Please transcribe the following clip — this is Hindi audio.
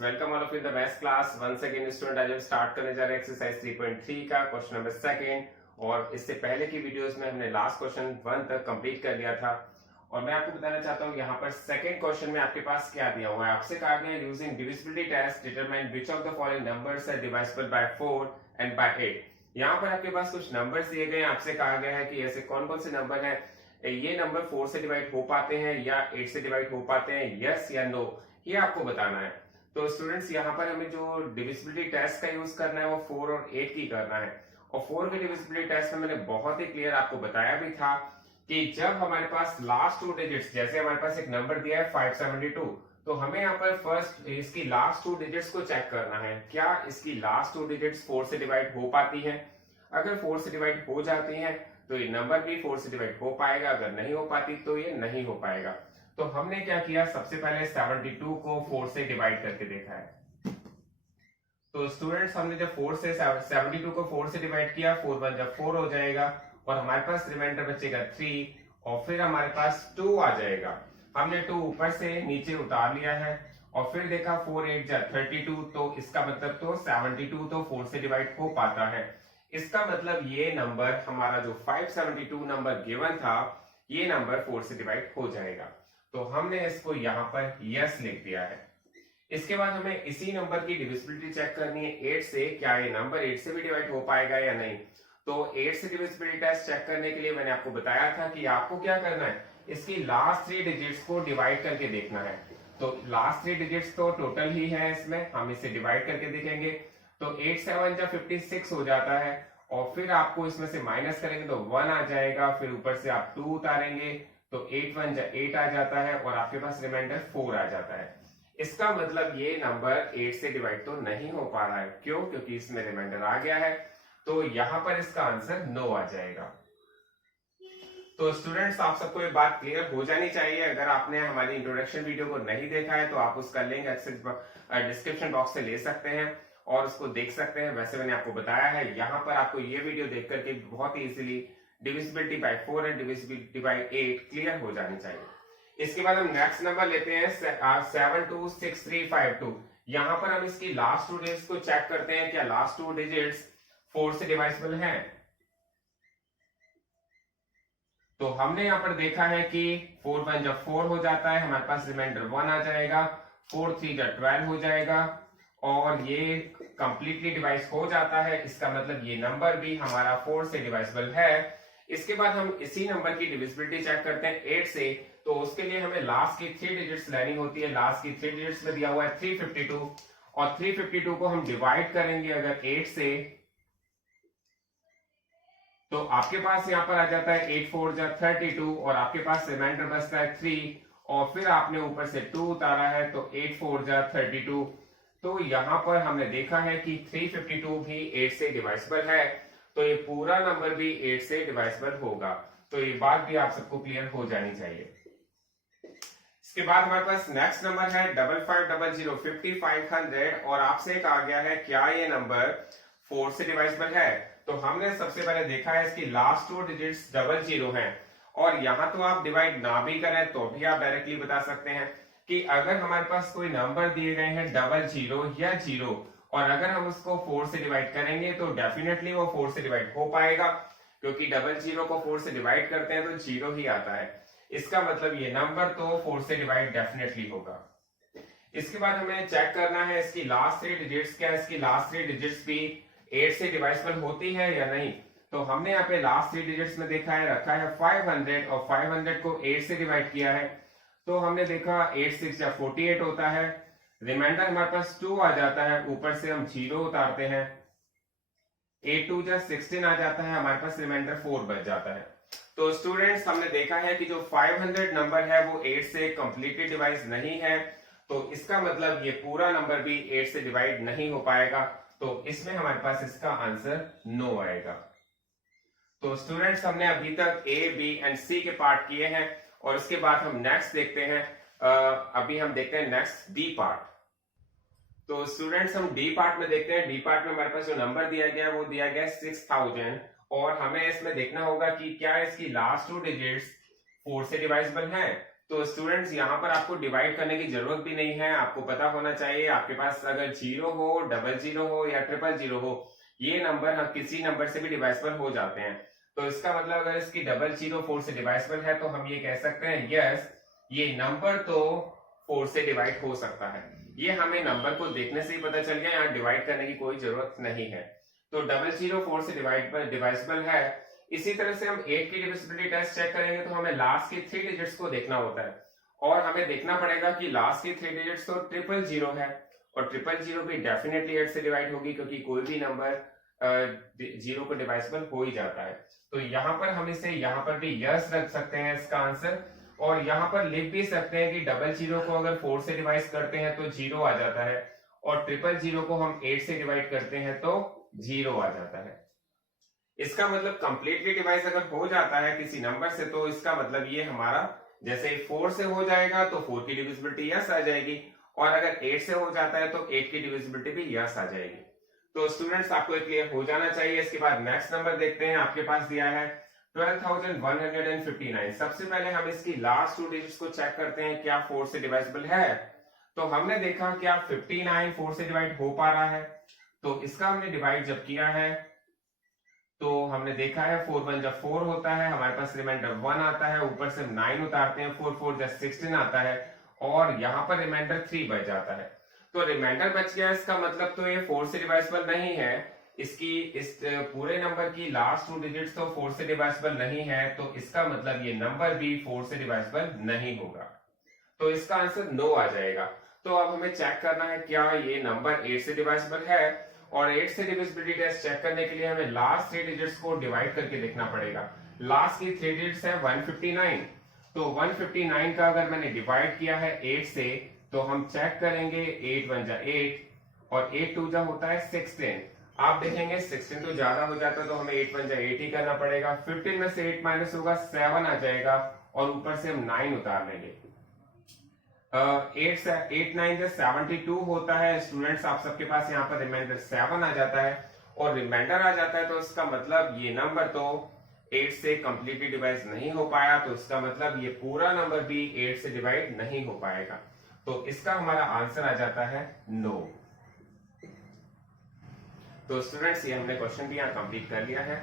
Welcome all of you the best class. Once again student, आज हम स्टार्ट करने जा रहे हैं एक्सरसाइज 3.3 का क्वेश्चन नंबर सेकंड। और इससे पहले की वीडियोस में हमने लास्ट क्वेश्चन 1 तक कंप्लीट कर लिया था। और मैं आपको बताना चाहता हूँ यहाँ पर सेकंड क्वेश्चन में आपके पास क्या दिया हुआ है। आपसे कहा गया है using divisibility test determine which of the following numbers are divisible by 4 and by 8। यहाँ पर आपके पास कुछ नंबर्स दिए गए हैं। आपसे कहा गया है कि ऐसे कौन कौन से नंबर हैं, ये नंबर 4 से डिवाइड हो पाते हैं या 8 से डिवाइड हो पाते हैं, यस या नो, ये आपको बताना है। तो स्टूडेंट्स यहाँ पर हमें जो डिविजिबिलिटी टेस्ट का यूज करना है वो 4 और 8 की करना है। और 4 के डिविजिबिलिटी टेस्ट में मैंने बहुत ही क्लियर आपको बताया भी था कि जब हमारे पास लास्ट 2 डिजिट्स, जैसे हमारे पास एक नंबर दिया है 572, तो हमें यहाँ पर फर्स्ट इसकी लास्ट 2 डिजिट्स को चेक करना है, क्या इसकी लास्ट 2 डिजिट्स 4 से डिवाइड हो पाती है। अगर 4 से डिवाइड हो जाती है तो ये नंबर भी 4 से डिवाइड हो पाएगा, अगर नहीं हो पाती तो ये नहीं हो पाएगा। तो हमने क्या किया, सबसे पहले 72 को 4 से डिवाइड करके देखा है। तो स्टूडेंट्स हमने जब 4 से 72 को 4 से डिवाइड किया, 4 1 जब 4 हो जाएगा और हमारे पास रिमाइंडर बचेगा 3 और फिर हमारे पास 2 आ जाएगा। हमने 2 ऊपर से नीचे उतार लिया है और फिर देखा 4 8 जा 32, तो इसका मतलब तो 72 तो 4 से डिवाइड हो पाता है। इसका मतलब ये नंबर हमारा जो 572 नंबर गिवन था, ये नंबर 4 से डिवाइड हो जाएगा। तो हमने इसको यहाँ पर यस लिख दिया है। इसके बाद हमें इसी नंबर की डिविजिबिलिटी चेक करनी है 8 से, क्या ये नंबर 8 से भी डिवाइड हो पाएगा या नहीं। तो 8 से डिविजिबिलिटी टेस्ट चेक करने के लिए मैंने आपको बताया था कि आपको क्या करना है, इसकी लास्ट 3 डिजिट्स को डिवाइड करके देखना है। तो लास्ट 3 डिजिट्स तो टोटल ही है, इसमें हम इसे डिवाइड करके देखेंगे। तो 8 7 जा 56 हो जाता है और फिर आपको इसमें से माइनस करेंगे तो 1 आ जाएगा, फिर ऊपर से आप 2 उतारेंगे तो 8 1 जा 8 आ जाता है और आपके पास रिमाइंडर 4 आ जाता है। इसका मतलब ये नंबर 8 से डिवाइड तो नहीं हो पा रहा है। क्यों? क्योंकि इसमें रिमाइंडर आ गया है। तो यहां पर इसका आंसर नो आ जाएगा। तो स्टूडेंट्स, आप सबको ये बात क्लियर हो जानी चाहिए। अगर आपने हमारी इंट्रोडक्शन वीडियो को नहीं देखा है तो आप उसका लिंक डिस्क्रिप्शन बॉक्स से ले सकते हैं और उसको देख सकते हैं। वैसे मैंने आपको बताया है, यहाँ पर आपको ये वीडियो देख करके बहुत ही easily divisibility by 4 and divisibility by 8 clear हो जानी चाहिए। इसके बाद हम नेक्स्ट नंबर लेते हैं 726352। यहाँ पर हम इसकी लास्ट 2 डिजिट्स को चेक करते हैं, क्या लास्ट 2 डिजिट्स 4 से डिवाइसिबल हैं। तो हमने यहाँ पर देखा है कि 4 1 जब 4 हो जाता है, हमारे पास रिमाइंडर 1 आ जाएगा, 4 3 जब 12 हो जाएगा और ये कंप्लीटली डिवाइस हो जाता है। इसका मतलब ये नंबर भी हमारा 4 से डिवाइसिबल है। इसके बाद हम इसी नंबर की डिविजिबिलिटी चेक करते हैं 8 से। तो उसके लिए हमें लास्ट की 3 डिजिट्स लेनी होती है। लास्ट की 3 डिजिट्स में दिया हुआ है 352 और 352 को हम डिवाइड करेंगे अगर 8 से, तो आपके पास यहाँ पर आ जाता है 8 4 जा 32 और आपके पास रिमाइंडर बचता है 3 और फिर आपने ऊपर से 2 उतारा है तो 8 4 जा 32। तो यहाँ पर हमने देखा है कि 352 भी 8 से डिवाइसिबल है, तो ये पूरा नंबर भी 8 से डिवाइसिबल होगा। तो ये बात भी आप सबको क्लियर हो जानी चाहिए। इसके बाद हमारे पास नेक्स्ट नंबर है 5500 और आपसे कहा गया है क्या ये नंबर 4 से डिवाइसिबल है। तो हमने सबसे पहले देखा है इसकी लास्ट 2 डिजिट्स 00 हैं और यहां तो आप डिवाइड ना भी करें तो भी आप डायरेक्टली बता सकते हैं कि अगर हमारे पास कोई नंबर दिए गए हैं 00 या 0 और अगर हम उसको 4 से डिवाइड करेंगे तो डेफिनेटली वो 4 से डिवाइड हो पाएगा, क्योंकि 00 को 4 से डिवाइड करते हैं तो 0 ही आता है। इसका मतलब ये नंबर तो 4 से डिवाइड डेफिनेटली होगा। इसके बाद हमें चेक करना है इसकी लास्ट 3 डिजिट्स, क्या इसकी लास्ट 3 डिजिट्स भी 8 से डिवाइसिबल होती है या नहीं। तो हमने यहाँ पे लास्ट 3 डिजिट्स में देखा है, रखा है 500 और 500 को 8 से डिवाइड किया है। तो हमने देखा 8 6 या 48 होता है, रिमाइंडर हमारे पास 2 आ जाता है, ऊपर से हम 0 उतारते हैं, 8 2 जा 16 आ जाता है, हमारे पास रिमाइंडर 4 बच जाता है। तो स्टूडेंट्स, हमने देखा है कि जो 500 नंबर है वो 8 से कंप्लीटली डिवाइड नहीं है, तो इसका मतलब ये पूरा नंबर भी 8 से डिवाइड नहीं हो पाएगा। तो इसमें हमारे पास इसका आंसर नो आएगा। तो स्टूडेंट्स, हमने अभी तक ए बी एंड सी के पार्ट किए हैं और इसके बाद हम नेक्स्ट देखते हैं। अभी हम देखते हैं नेक्स्ट डी पार्ट। तो स्टूडेंट्स, हम डी पार्ट में देखते हैं। डी पार्ट में हमारे पास जो नंबर दिया गया है वो दिया गया है 6000 और हमें इसमें देखना होगा कि क्या इसकी लास्ट 2 डिजिट्स 4 से डिवाइसिबल हैं। तो स्टूडेंट्स यहाँ पर आपको डिवाइड करने की जरूरत भी नहीं है, आपको पता होना चाहिए आपके पास अगर 0 हो, 00 हो या 000 हो, ये नंबर हम किसी नंबर से भी डिवाइसिबल हो जाते हैं। तो इसका मतलब अगर इसकी 000 4 से डिवाइसिबल है तो हम ये कह सकते हैं यस ये नंबर तो 4 से डिवाइड हो सकता है। ये हमें नंबर को देखने से ही पता चल गया, यहाँ डिवाइड करने की कोई जरूरत नहीं है। तो 000 4 से डिवाइसिबल है। इसी तरह से हम 8 की डिविजिबिलिटी टेस्ट चेक करेंगे तो हमें लास्ट की 3 डिजिट्स को देखना होता है और हमें देखना पड़ेगा कि लास्ट की 3 डिजिट्स तो 000 है और 000 भी डेफिनेटली 8 से डिवाइड होगी क्योंकि कोई भी नंबर 0 को डिवाइसिबल हो ही जाता है। तो यहाँ पर हम इसे यहाँ पर भी यस रख सकते हैं इसका आंसर, और यहाँ पर लिख भी सकते हैं कि 00 को अगर 4 से डिवाइड करते हैं तो 0 आ जाता है और 000 को हम 8 से डिवाइड करते हैं तो 0 आ जाता है। इसका मतलब कंप्लीटली डिवाइड अगर हो जाता है किसी नंबर से तो इसका मतलब ये हमारा जैसे 4 से हो जाएगा तो 4 की डिविजिबिलिटी यस आ जाएगी और अगर 8 से हो जाता है तो 8 की डिविजिबिलिटी भी यस आ जाएगी। तो स्टूडेंट्स आपको क्लियर हो जाना चाहिए। इसके बाद नेक्स्ट नंबर देखते हैं, आपके पास दिया है 12,159। सबसे पहले हम इसकी लास्ट 2 डिजिट्स को चेक करते हैं क्या 4 से डिवाइसिबल है। तो हमने देखा क्या 59 4 से डिवाइड हो पा रहा है, तो इसका हमने डिवाइड जब किया है तो हमने देखा है 4 1 जब 4 होता है, हमारे पास रिमाइंडर 1 आता है, ऊपर से 9 उतारते हैं, 4 4 जब 16 आता है और यहाँ पर रिमाइंडर 3 बच जाता है। तो रिमाइंडर बच गया, इसका मतलब तो ये 4 से डिवाइसिबल नहीं है। इसकी इस पूरे नंबर की लास्ट 2 डिजिट्स तो 4 से डिवाइसिबल नहीं है, तो इसका मतलब ये नंबर भी 4 से डिवाइसिबल नहीं होगा। तो इसका आंसर नो आ जाएगा। तो अब हमें चेक करना है क्या ये नंबर 8 से डिवाइसिबल है, और 8 से डिविजिबिलिटी टेस्ट चेक करने के लिए हमें लास्ट 3 डिजिट्स को डिवाइड करके देखना पड़ेगा। लास्ट की 3 डिजिट्स है 159, तो 159 का अगर मैंने डिवाइड किया है 8 से तो हम चेक करेंगे 8 1 जा 8 और 8 2 जा होता है 16। आप देखेंगे 16 तो ज्यादा हो जाता है तो हमें 8 1 जा 8 ही करना पड़ेगा। 15 में से 8 माइनस होगा 7 आ जाएगा और ऊपर से हम 9 उतार लेंगे। 8 9 72 होता है। स्टूडेंट्स आप सबके पास यहाँ पर रिमाइंडर 7 आ जाता है और रिमाइंडर आ जाता है तो इसका मतलब ये नंबर तो 8 से कंप्लीटली डिवाइड नहीं हो पाया, तो इसका मतलब ये पूरा नंबर भी 8 से डिवाइड नहीं हो पाएगा। तो इसका हमारा आंसर आ जाता है नो। तो स्टूडेंट्स ये हमने क्वेश्चन भी यहाँ कंप्लीट कर लिया है।